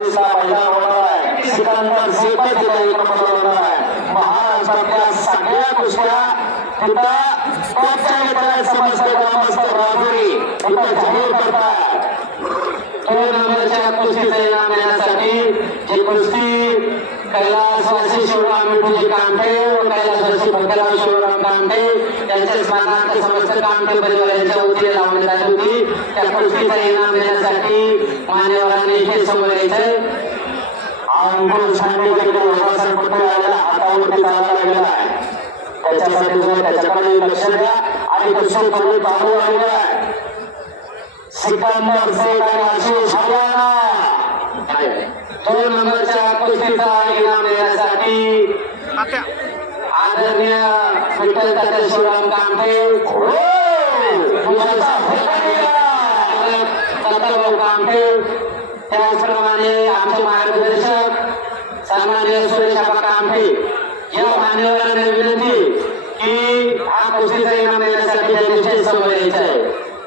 सिकंदर शेखच तिथे एक नंबर होणार आहे। महाराष्ट्रातल्या सगळ्या कुस्त्या तिथं टॉपच्या नेत्याला समजते ग्रामस्थ राजुरी तिथं जाहीर करतात। 2 नंबरच्या कुस्तीचं इनाम देण्यासाठी ही कुस्ती कैलासवासी शिवराम विठूजी कामठे व कैलासवासी भगतराव शिवराम कामठे यांच्या स्मरणार्थ समस्त कामठे परिवाराच्या वतीने लावण्यात आली होती। त्या कुस्तीचं इनाम देण्यासाठी मान्यवरांनी इथे समोर यायचंय। अंकुश खांडेकडे योगासन पटू आलेला हातावरती चालला गेला आहे, त्याच्यासाठी तुम्ही त्याच्याकडे लक्ष द्या आणि कुस्ती करून चालू आलेला आहे। सिकंदर शेख आणि आशिष हरियाणा 2 नंबरच्या कुस्तीचा इनाम देण्यासाठी आदरणीय विठ्ठल तात्या शिवराम कामठे दत्ताभाऊ कामठे त्याचप्रमाणे आमचे मार्गदर्शक सन्माननीय सुरेशआबा कामठे या मान्यवरांना विनंती की हा कुस्तीचा इनाम देण्यासाठी त्यांच्या समोर यायचं आहे।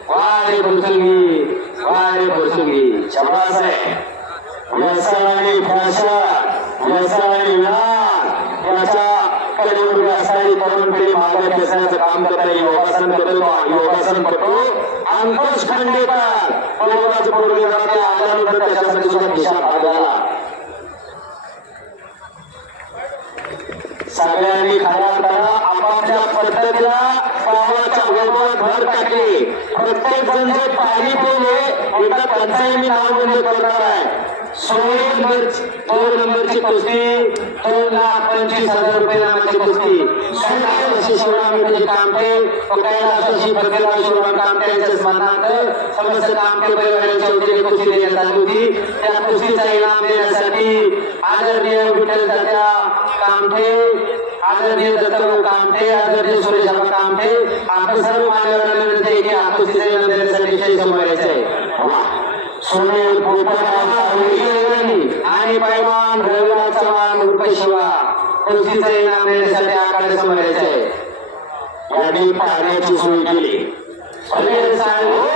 वारे भुरसुंगी शाबास आहे। व्यसन आणि फॅशन व्यसन आणि विधान याच्या कलेवर असणारी तरुण पिढी मागे खेचण्याचं काम करणारे योगासन पटू अंकुश खांडेकर परिवाराचे पूर्वी आल्यानंतर त्याच्यासाठी सुद्धा दिशा भागाला सगळ्यांनी खऱ्या अर्थानं आपापल्या पद्धतीला गावाच्या वैभवात भर टाकली। प्रत्येक जण जे पाणी पिले एका पंचायती नाव बंद करणार आहे। 2 नंबरची कुस्ती 2,25,000 रुपये नावाची कुस्ती शिवराम विठूजी कामठे व कैलासवासी भगतराव शिवराम कामठे यांच्या स्मरणार्थ समस्त कामठे परिवाराच्या वतीने कुस्ती देण्यात आली होती। त्या कुस्तीचा इनाम देण्यासाठी आदरणीय विठ्ठल तात्या कामठे, आदरणीय दत्ताभाऊ कामठे, आदरणीय सुरेशआबा कामठे आपण सर्व मान्यवरांना विनंती आहे की हा कुस्तीचा इनाम देण्यासाठी विषय समोर यायचा आहे। सुनील आणि पैलवान रविराज चव्हाण उर्फ शिवा कुस्तीचं इनाम देण्यासाठी आखाडे समोर यायचं आहे। यांनी पाहण्याची सोय केली। सुनील साहेब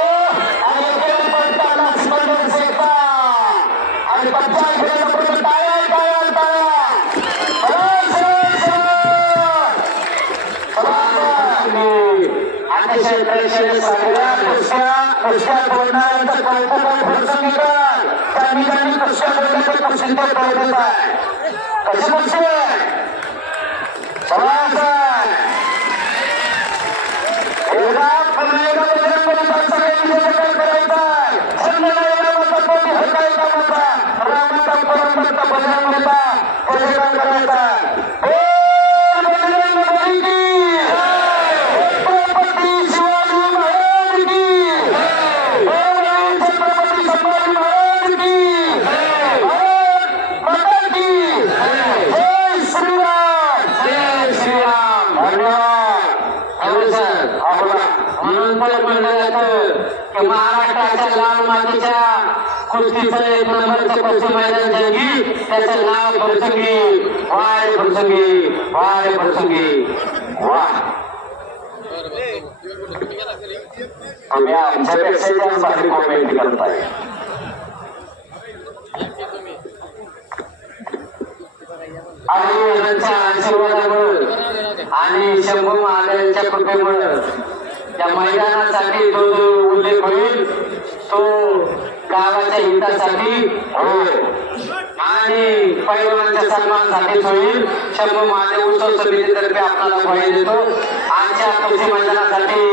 आणि अतिशय प्रेक्षणीय सगळ्या कुस्त्या बोलणाऱ्यांचं कौतुक प्रसंग त्यांनी कुस्त्या बोलण्याचे कुस्तीचे प्रयत्न आहे। कशी कुस्ती महाराष्ट्राच्या लाल मातीच्या कुस्तीचं 1 नंबरचं कुस्ती मैदान जंगी त्याचं नाव भुरसुंगी वारे भुरसुंगी वाह तुम्ही आमच्यापेक्षा जास्त भारी कॉमेंट करताय। आणि यांच्या आशीर्वादामुळे आणि शंभू महाराजांच्या कृपेमुळे त्या मैदानासाठी जो उल्लेख होईल तो गावाच्या हितासाठी आणि पैलवानांच्या सन्मानासाठीच होईल। शंभू महादेव उत्सव समितीतर्फे आपल्याला ग्वाही देतो। आजच्या कुस्ती मैदानासाठी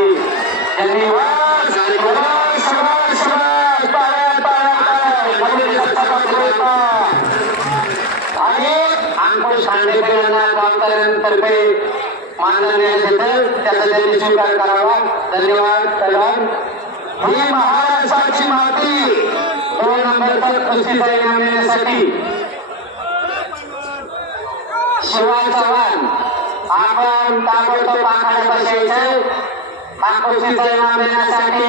त्यांनी आणि अंकुश खांडेकर यांना गावकऱ्यांतर्फे मानधन देण्यात येतं त्याचा त्यांनी स्वीकार करावा। धन्यवाद। पैलवान ही महाराष्ट्राची माती 2 नंबरचा कुस्तीचा इनाम देण्यासाठी शिवाय चव्हाण आपण ताबडतोब आखाड्यात यायचंय। हा कुस्तीचा इनाम देण्यासाठी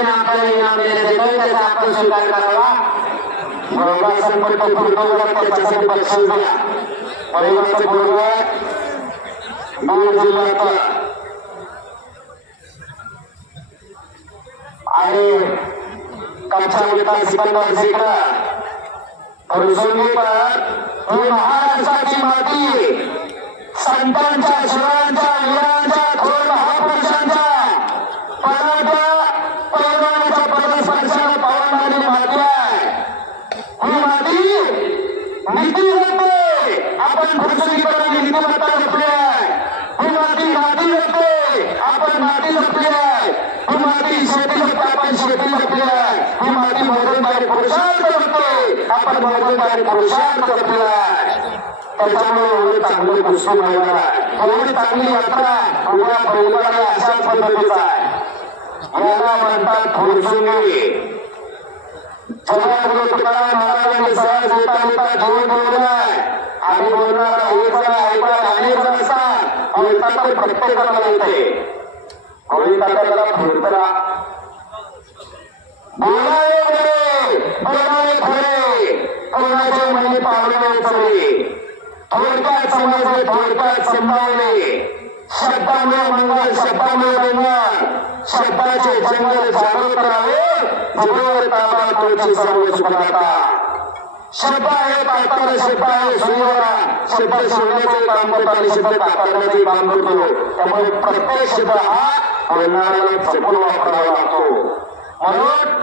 आपल्याला इनाम देण्यात येतोय त्याचा आपण स्वीकार करावा। योगासन त्याच्यासाठी बक्षीस द्या। परिवाराचे पूर्व 2 जिल्ह्यात आणि कच्चा विकास सिकंदर शेखर फुरसुंगीकर ही महाराष्ट्राची माती संतांच्या शिवांच्या वीरांच्या थोर महापुरुषांच्या पराच्या पैलवानाच्या पदस्पर्शाने पावणारी माती आहे. ही माती नीती जपते. आपण फुरसुंगीकर नीतिमत्ता जपली आहे. ही माती माती जपते. आपण माती जपली आहे. ही माती शेती जपते. आपण शेती जपली आहे. ही माती मौजूददारी पुरुषार्थ जपते. आपण मौजूददारी पुरुषार्थ जपली आहे. त्याच्यामुळे एवढे चांगले कुस्ती मैदान आहे. एवढी चांगली यात्रा उद्या बैलगाडी अशाच पद्धतीचा आहे. याला म्हणतात फुरसुंगी. जगात तुकाराम महाराजांनी सहज येता येता जीवन ठेवलाय. आणि बोलणारा एक जण ऐकणार अनेक जण असतात. बोलतात ते प्रत्येकाला येते. बोलतात त्याला फुरतरा बोलावे बरे बोलावे खरे कोणाचे मनी पावले चले. थोडक्यात समजले थोडक्यात समजावले. शब्दामुळे मंगल शब्दामुळे रंगण शब्दाचे जंगल जागृत राहावे. जिभेवर ताबा तोची सर्व सुखदाता. शब्द आहे पाहताना शब्द आहे सुयोरा. शब्द सोडण्याचे काम करतो आणि शब्द काढण्याचे काम करतो. त्यामुळे प्रत्येक शब्द हा बोलणाऱ्याला जपून वापरावा लागतो. म्हणून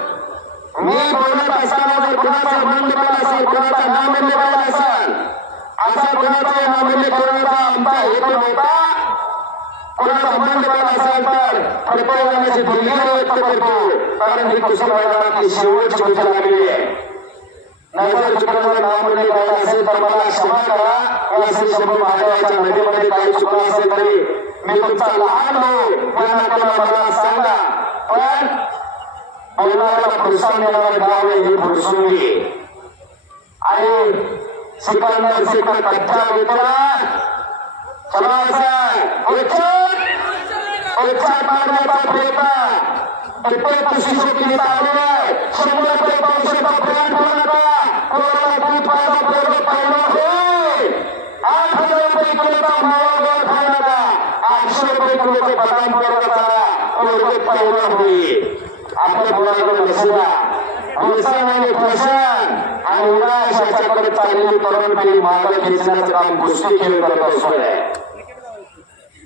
मी बोलत असताना जर कुणाचा मन केला असेल कुणाचा नामल्य केला असेल असा कुणाचा नामल्य करण्याचा आमचा हेतू नव्हता. कुणाचा मन केला असेल तर प्रत्येकाची दिलगिरी व्यक्त करतो. कारण ही कुस्ती मैदानातली शेवटची गोष्ट लागलेली आहे. नजर चुकल्यावर नामल्य करायला असेल तर मला क्षमा करा. या श्री शंभू महादेवाच्या नदीमध्ये काही चुकलं असेल तरी मी तुमचा लहान भाऊ या नात्याला मला सांगा. पण बोलणाऱ्याला प्रोत्साहन देणारं गाव आहे हे फुरसुंगी. आणि सिकंदर शेखर कच्चा वेतनात चला मारण्याचा प्रयत्न इथे कृषी शेती चालू आहे. 100 रुपये पावसाचा प्रयाण करू नका. कोणाला दूध पाहिजे पोरं पाहिलं होईल. 8,000 रुपये किलोचा मावा गोळ खाऊ नका. 800 रुपये किलोचे बदाम पोरं चाला पोरं पाहिलं होईल. आपल्या मुलाकडे लक्ष द्या. व्यसन आणि फॅशन आणि विनाशाच्याकडे चाललेली तरुण पिढी मागे खेचण्याचं काम कुस्ती खेळ करत असतोय.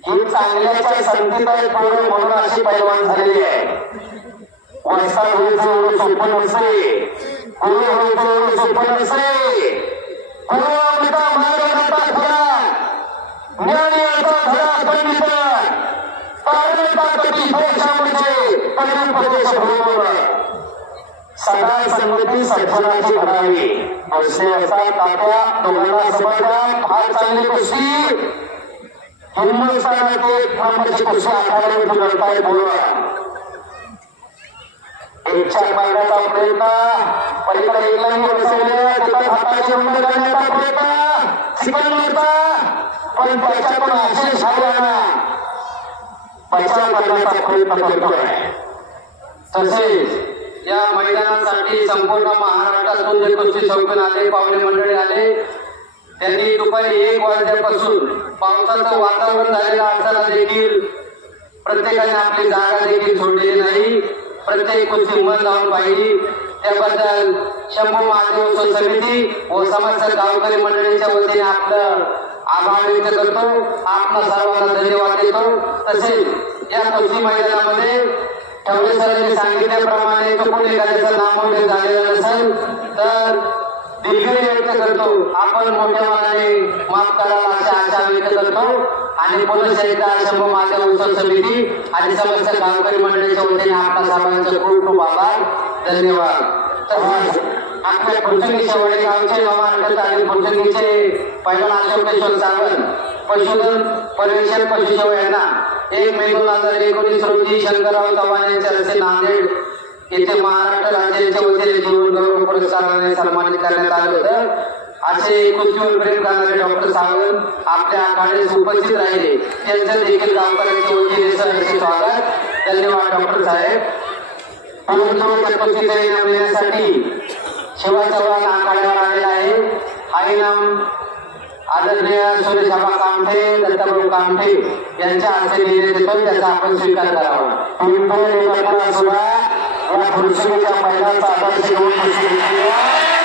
ही चांगल्याच्या संगीत आहे पोरं म्हणून अशी पैलवान झालेली आहे. वस्ता होईचं एवढं सोपं नसते. गुरु होईचं एवढं सोपं नसते. गुरु अमृता महाराजांचा खरा ज्ञान याचा खरा पंडित तारणता कधी देशामध्ये परिपदेश होईल. सदा संगती सज्जनाची घडावी. अवश्यता तात्या दोघांना समजा फार चांगली कुस्ती हिंदुस्थानात एक नंबरची कुस्ती आखाड्यामध्ये लढताय बोलवा. एक 4 महिन्याचा प्रयत्न पलीकडे एकलाही बसवले तिथं हाताची उंड करण्याचा प्रयत्न सिकंदरचा. पण त्याच्यातून आशिष हरियाणा बचाव करण्याचा प्रयत्न करतोय. तसेच या मैदानासाठी संपूर्ण महाराष्ट्रातून जे कुस्ती शौकीन आले पाहुणे मंडळी आले त्यांनी दुपारी 1 वाजल्यापासून पावसाचं वातावरण झालेलं असताना देखील प्रत्येकाने आपली जागा देखील सोडलेली नाही. प्रत्येक कुस्ती मन लावून पाहिली. त्याबद्दल शंभू महादेव उत्सव समिती व समस्त गावकरी मंडळीच्या वतीने आपलं आभार व्यक्त करतो. आपल्या सर्वांना धन्यवाद देतो. तसेच या कुस्ती मैदानामध्ये ठवले सरांनी सांगितल्याप्रमाणे चुकून एखाद्याचं नामोल्लेख झालेलं नसेल तर दिलगिरी व्यक्त करतो. आपण मोठ्या मनाने माफ करायला अशी आशा व्यक्त करतो. आणि पुन्हा एकदा शंभू महादेव उत्सव समिती आणि समस्त गावकरी मंडळीच्या वतीने आपल्या सर्वांचे खूप खूप आभार धन्यवाद. तसेच आपल्या फुरसुंगीच्या वडेगावचे महाराष्ट्रात आणि फुरसुंगीचे पैलवान अशोक किशोर सावंत पशुधन पर्यवेक्षण पशुसेवा यांना 1 मे 2019 रोजी शंकरराव चव्हाण यांच्या हस्ते नांदेड येथे महाराष्ट्र राज्याच्या वतीने जीवन गौरव पुरस्काराने सन्मानित करण्यात आलं होतं. असे कुस्तीवर प्रेम करणारे डॉक्टर सावंत आपल्या आखाड्यास उपस्थित राहिले. त्यांचं देखील गावकऱ्यांच्या वतीने सहर्ष स्वागत. धन्यवाद डॉक्टर साहेब. कुस्तीचा इनाम देण्यासाठी शिवा चव्हाण आखाड्यावर आलेला आहे. हा इनाम आदरणीय सुरेश आबा कामठे दत्ताभाऊ कामठे यांच्या हस्ते देण्यात येतो. त्याचा आपण स्वीकार करावा. पिंपळ सुद्धा या पृथ्वीच्या मैदानाचा आदर्श घेऊन कुस्ती घेतली.